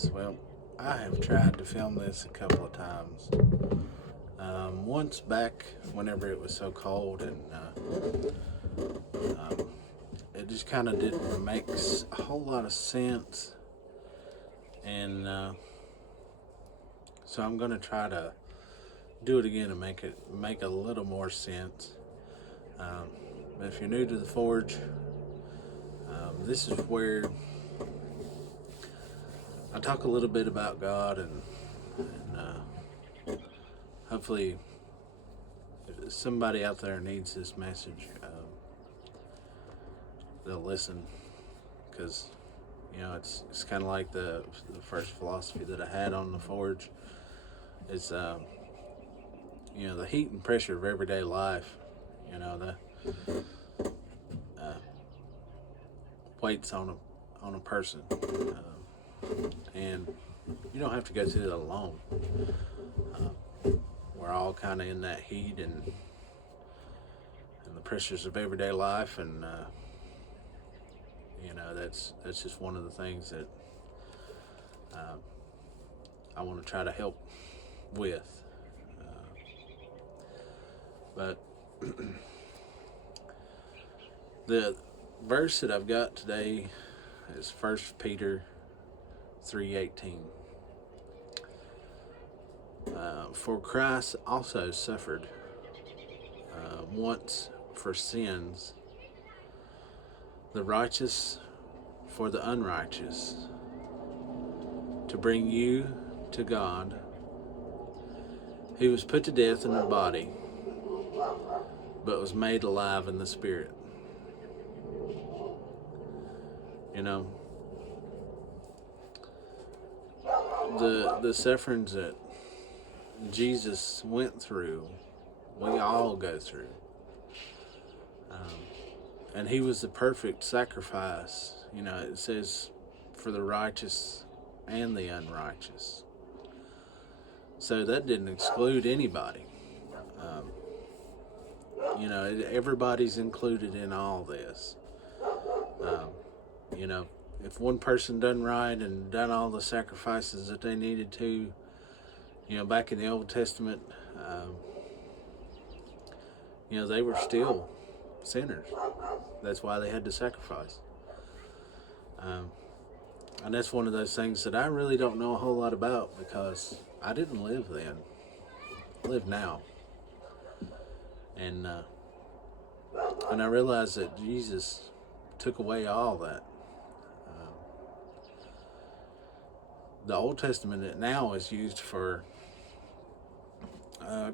guys. Well, I have tried to film this a couple of times. Once back, whenever it was so cold, and um, it just kind of didn't make a whole lot of sense. And so I'm going to try to do it again and make a little more sense. Um, but if you're new to the Forge, this is where I talk a little bit about God, and hopefully if somebody out there needs this message, they'll listen, because it's kind of like the first philosophy that I had on the Forge is the heat and pressure of everyday life. The weights on a person, and you don't have to go through that alone. We're all kind of in that heat and the pressures of everyday life, and that's just one of the things that I want to try to help with. But the verse that I've got today is 1 Peter 3:18. For Christ also suffered once for sins, the righteous for the unrighteous, to bring you to God. He was put to death in the body, but was made alive in the spirit. The sufferings that Jesus went through, we all go through. And he was the perfect sacrifice. It says for the righteous and the unrighteous. So that didn't exclude anybody. Everybody's included in all this. If one person done right and done all the sacrifices that they needed to, back in the Old Testament, they were still sinners. That's why they had to sacrifice. And that's one of those things that I really don't know a whole lot about, because I didn't live then. I live now. And I realized that Jesus took away all that. The Old Testament that now is used for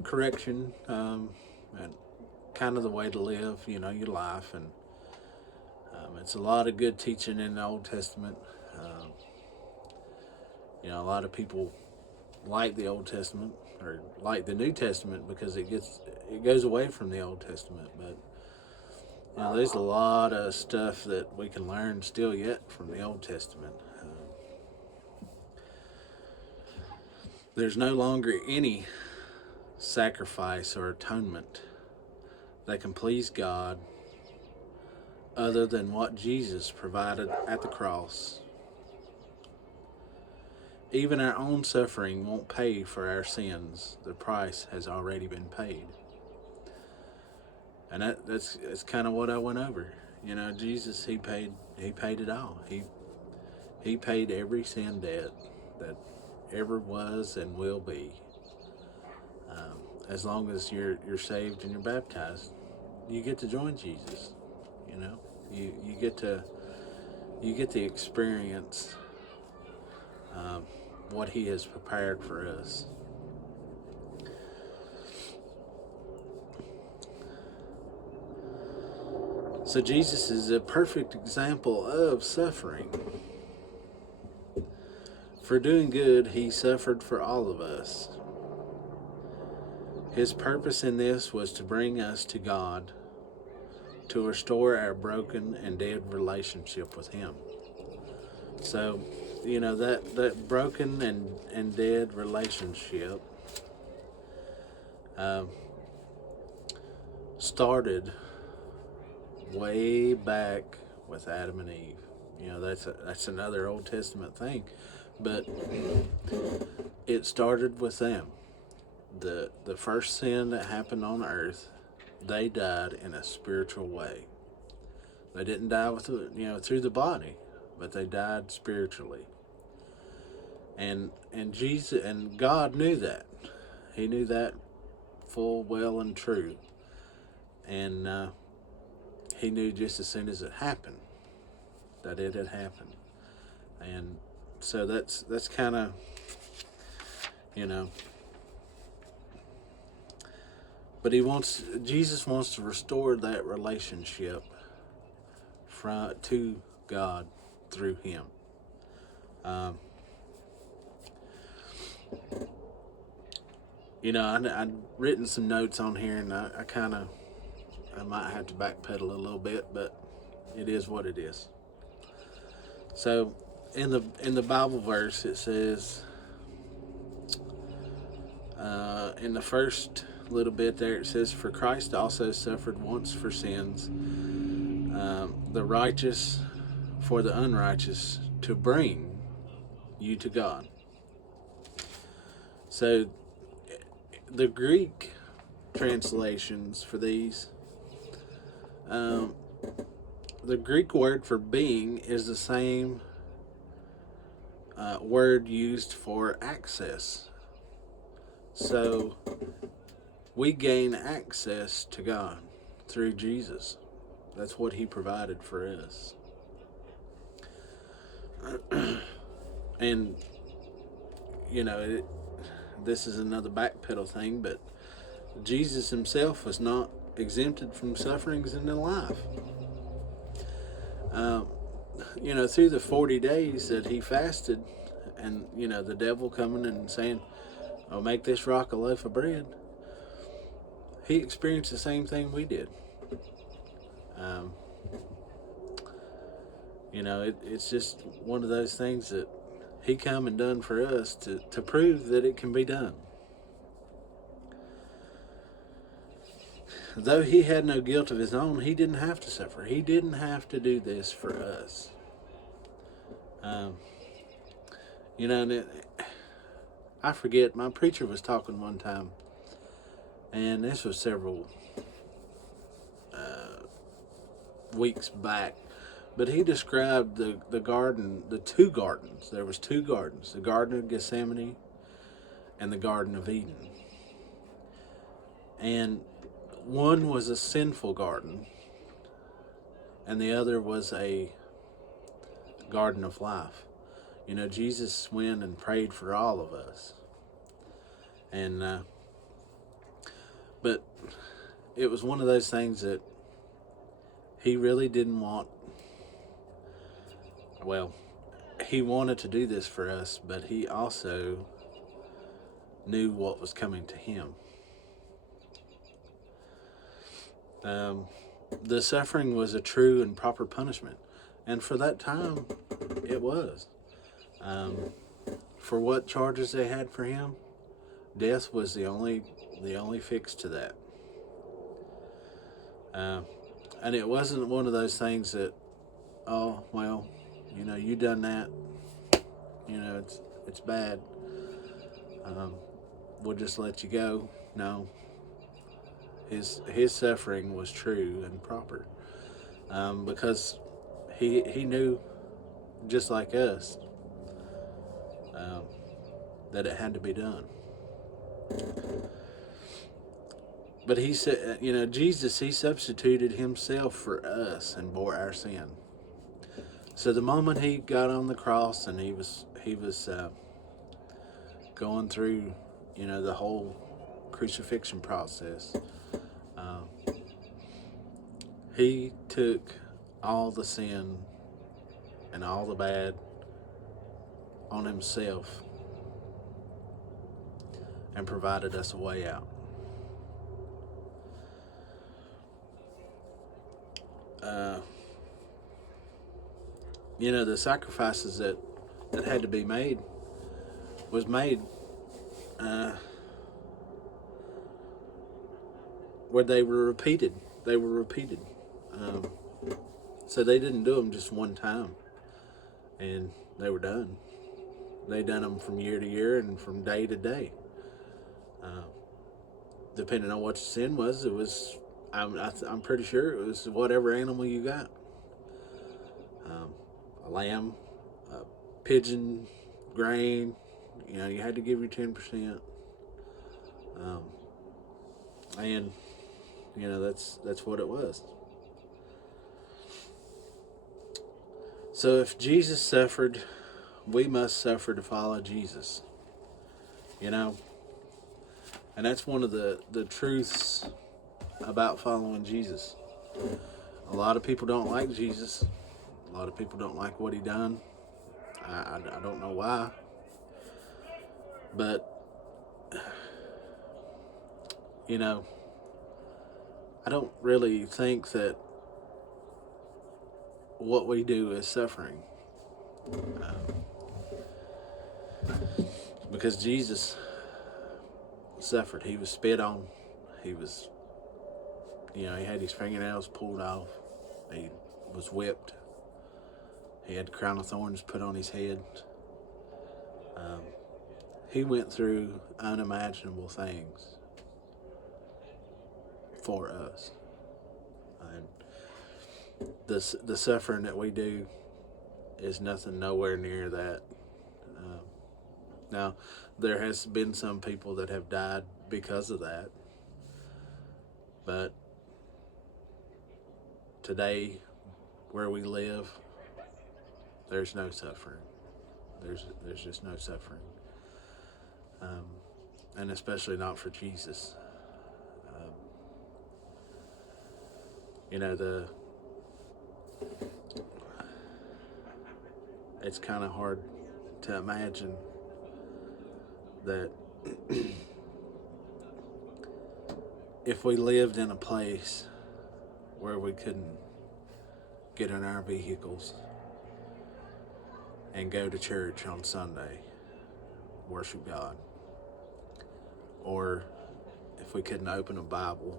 correction, and kind of the way to live, your life, and it's a lot of good teaching in the Old Testament. A lot of people like the Old Testament or like the New Testament because it goes away from the Old Testament, but there's a lot of stuff that we can learn still yet from the Old Testament. There's no longer any sacrifice or atonement that can please God other than what Jesus provided at the cross. Even our own suffering won't pay for our sins. The price has already been paid. And that's kind of what I went over. Jesus, he paid it all. He paid every sin debt that ever was and will be. As long as you're saved and you're baptized, you get to join Jesus. You get to experience what he has prepared for us. So Jesus is a perfect example of suffering. For doing good, he suffered for all of us. His purpose in this was to bring us to God, to restore our broken and dead relationship with him. So, that broken and dead relationship started way back with Adam and Eve. That's another Old Testament thing. But it started with them. The first sin that happened on earth, they died in a spiritual way. They didn't die with through the body, but they died spiritually. And Jesus and God knew that. He knew that full well and true. And he knew just as soon as it happened that it had happened. And so that's kind of, but Jesus wants to restore that relationship to God through him. I'd written some notes on here, and I might have to backpedal a little bit, but it is what it is. So, in the Bible verse, it says, in the first little bit there, it says, "For Christ also suffered once for sins, the righteous for the unrighteous, to bring you to God." So, the Greek translations for these, the Greek word for being is the same word used for access. So we gain access to God through Jesus. That's what he provided for us. And this is another backpedal thing, but Jesus himself was not exempted from sufferings in his life. Through the 40 days that he fasted, and the devil coming and saying, "Oh, make this rock a loaf of bread," he experienced the same thing we did. It's just one of those things that he come and done for us to prove that it can be done. Though he had no guilt of his own, he didn't have to suffer. He didn't have to do this for us. I forget, my preacher was talking one time, and this was several weeks back, but he described the garden, the two gardens. There was two gardens, the Garden of Gethsemane and the Garden of Eden. And one was a sinful garden, and the other was a garden of life. Jesus went and prayed for all of us. And but it was one of those things that he really didn't want. Well, he wanted to do this for us, but he also knew what was coming to him. The suffering was a true and proper punishment, and for that time, it was. For what charges they had for him, death was the only fix to that. And it wasn't one of those things that, oh well, you done that, it's bad. We'll just let you go. No. His suffering was true and proper, because he knew, just like us, that it had to be done. But he said, Jesus, he substituted himself for us and bore our sin. So the moment he got on the cross and he was going through, the whole crucifixion process, he took all the sin and all the bad on himself and provided us a way out. The sacrifices that had to be made was made where they were repeated. So they didn't do them just one time and they were done. They done them from year to year and from day to day. Uh, Depending on what your sin was, it was. I'm pretty sure it was whatever animal you got. Um, a lamb, a pigeon, grain. You had to give your 10%. Um, and that's what it was. So if Jesus suffered, we must suffer to follow Jesus. You know, and that's one of the truths about following Jesus. A lot of people don't like Jesus. A lot of people don't like what he done. I don't know why, but you know, I don't really think that what we do is suffering, because Jesus suffered. He was spit on. He was, he had his fingernails pulled off. He was whipped. He had the crown of thorns put on his head. Um, he went through unimaginable things for us. And the suffering that we do is nothing nowhere near that. Now, there has been some people that have died because of that, but today, where we live, there's no suffering. There's just no suffering, and especially not for Jesus. Um, the it's kind of hard to imagine that if we lived in a place where we couldn't get in our vehicles and go to church on Sunday, worship God, or if we couldn't open a Bible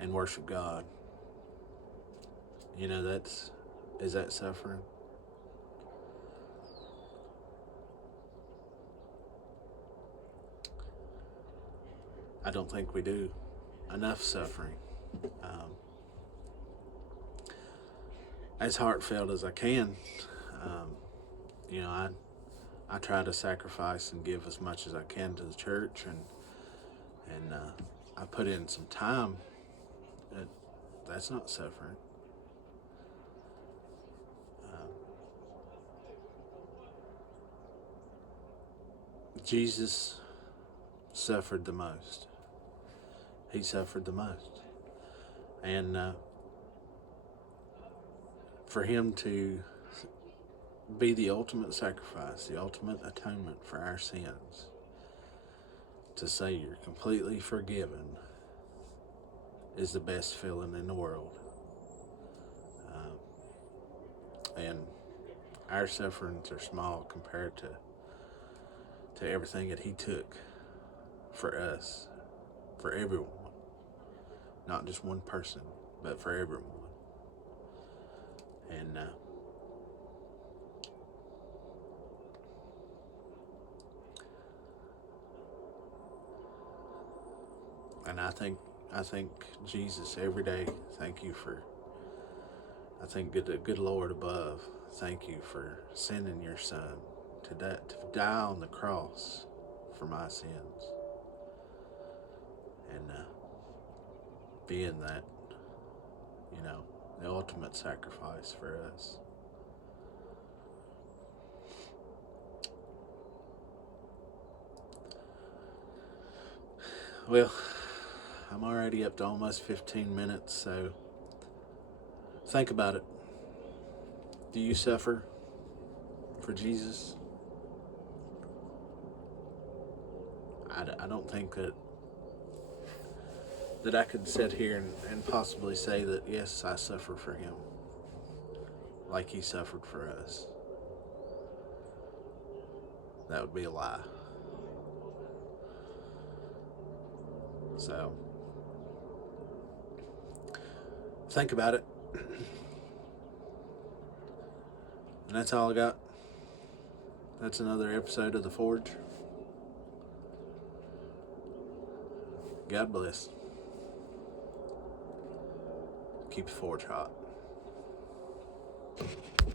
and worship God, is that suffering? I don't think we do enough suffering. Um, as heartfelt as I can, um, I try to sacrifice and give as much as I can to the church, and I put in some time. That's not suffering. Jesus suffered the most. He suffered the most, and for him to be the ultimate sacrifice, the ultimate atonement for our sins, to say you're completely forgiven, is the best feeling in the world. And our sufferings are small compared to everything that he took for us, for everyone, not just one person, but for everyone. And I think Jesus every day. I think the good Lord above. Thank you for sending your Son to die on the cross for my sins, and being that, the ultimate sacrifice for us. Well, I'm already up to almost 15 minutes, so think about it. Do you suffer for Jesus? I don't think that I could sit here and possibly say that, yes, I suffer for him like he suffered for us. That would be a lie. So, think about it. And that's all I got. That's another episode of The Forge. God bless. Keep the forge hot.